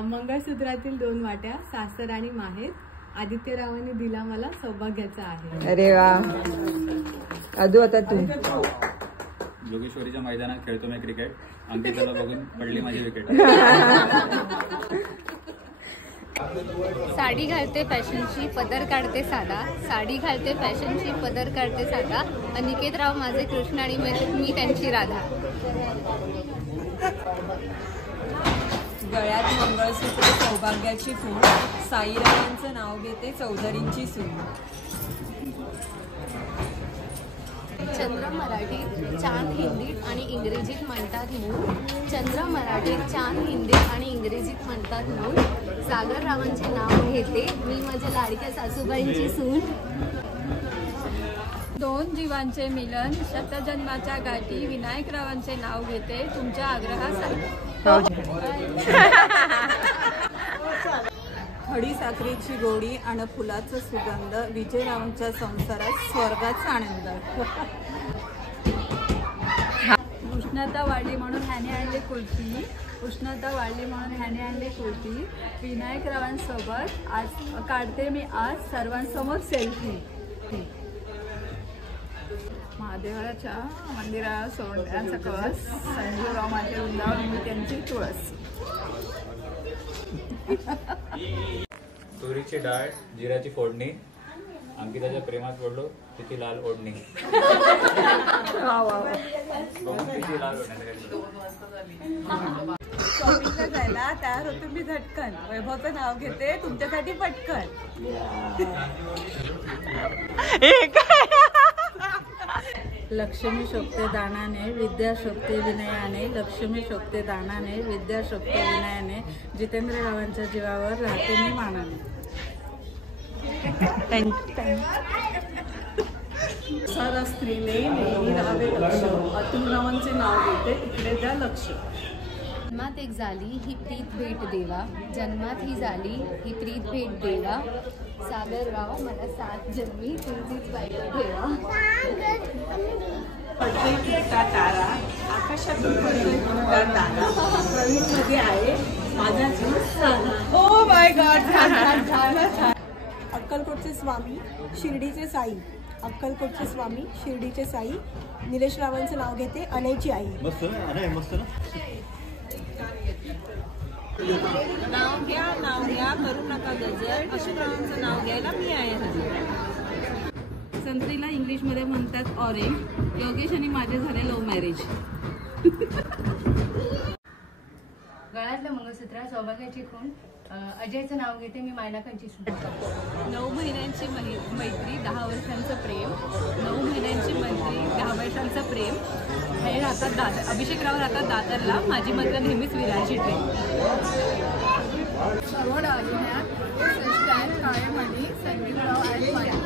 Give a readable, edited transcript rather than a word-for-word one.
मंगळसूत्रातील 2 वाट्या सासर आणि माहेर आदित्यरावांनी दिला मला सौभाग्याचा आहे। अरे वा अदू आता तू। जोगेश्वरीच्या मैदानात खेळतो मी क्रिकेट, अंकिताला बघून पडली माझी विकेट। साडी घालते फॅशनची पदर काढते साधा, साडी घालते फॅशनची पदर काढते साधा, अनिकेतराव माझे कृष्ण आणि मी त्यांची राधा। गळ्यात मंगळसूत्र सौभाग्याची फूल, साईरावांचं नाव घेते चौधरींची सून। चंद्र मराठीत चांद हिंदीत आणि इंग्रजीत म्हणतात मूळ, चंद्र मराठीत चांद हिंदीत आणि इंग्रजीत म्हणतात मूळ, सागररावांचे नाव घेते मी माझ्या लाडक्या सासूबाईंची सून। 2 जीवांचे मिलन शतजन्माच्या गाठी, विनायकरावांचे नाव घेते तुमच्या आग्रहासाठी। खडी साखरेची गोडी आणि फुलाचा सुगंध, विजयरावांच्या संसारात स्वर्गाचा आनंद। उष्णता वाढली म्हणून ह्याने आणले कुल्फी, उष्णता वाढली म्हणून ह्याने आणले कुल्फी, विनायकरावांसोबत आज काढते मी आज सर्वांसमोर सेल्फी। महादेवाच्या मंदिरात सोन्याचा कळस, संजीवराव माझे वृंदावन मी त्यांची तुळस। तुरीची डाळ जिऱ्याची फोडणी, अंकिताच्या प्रेमात पडलो तिची लाल ओढणी। तिची लाल शॉपिंगला जायला तयार होतो मी झटकन, वैभवचं नाव घेते तुमच्यासाठी पटकन। लक्ष्मी शोभते दानाने विद्या शोभते विनयाने, लक्ष्मी शोभते दानाने विद्या शोभते विनयाने, जितेंद्ररावांच्या जीवावर राहते मी मानाने। सारा स्त्रीने नेहमी राहावे लक्ष, अतुलरावांचे नाव घेते इकडे द्या लक्ष। जन्मात एक झाली ही प्रीत भेट देवा, जन्मात ही झाली ही प्रीत भेट देवा, सागरराव मला 7 जन्मी तुझीच बायको ठेवा। पडतोय तुटता तारा, आकाशातून पडतोय तुटता तारा, प्रवीणमध्ये आहे माझा जीव साधा। ओ माय गॉड, छान छान छान। अक्कलकोटचे स्वामी शिर्डीचे साई, अक्कलकोटचे स्वामी शिर्डीचे साई, निलेश रावांचं नाव घेते अनयची आई। मस्त ना, मस्त ना। नाव घ्या करू नका गजर, अशोकरावांचं नाव घ्यायला मी आहे हजर। संत्रीला इंग्लिशमध्ये म्हणतात ऑरेंज, योगेश आणि माझे झाले लव्ह मॅरेज। गळ्यातलं मंगळसूत्र सौभाग्याची खूण, अजयचं नाव घेते मी मायनाकांची सून। 9 महिन्यांची मैत्री 10 वर्षांचं प्रेम, 9 महिन्यांची मैत्री 10 वर्षांचं प्रेम, हे राहतात अभिषेकराव राहतात दादरला, माझी मात्र नेहमीच विरारची ट्रेन। सर्व डालिण्यात काळे मणी, संगीतराव आणि माझ्या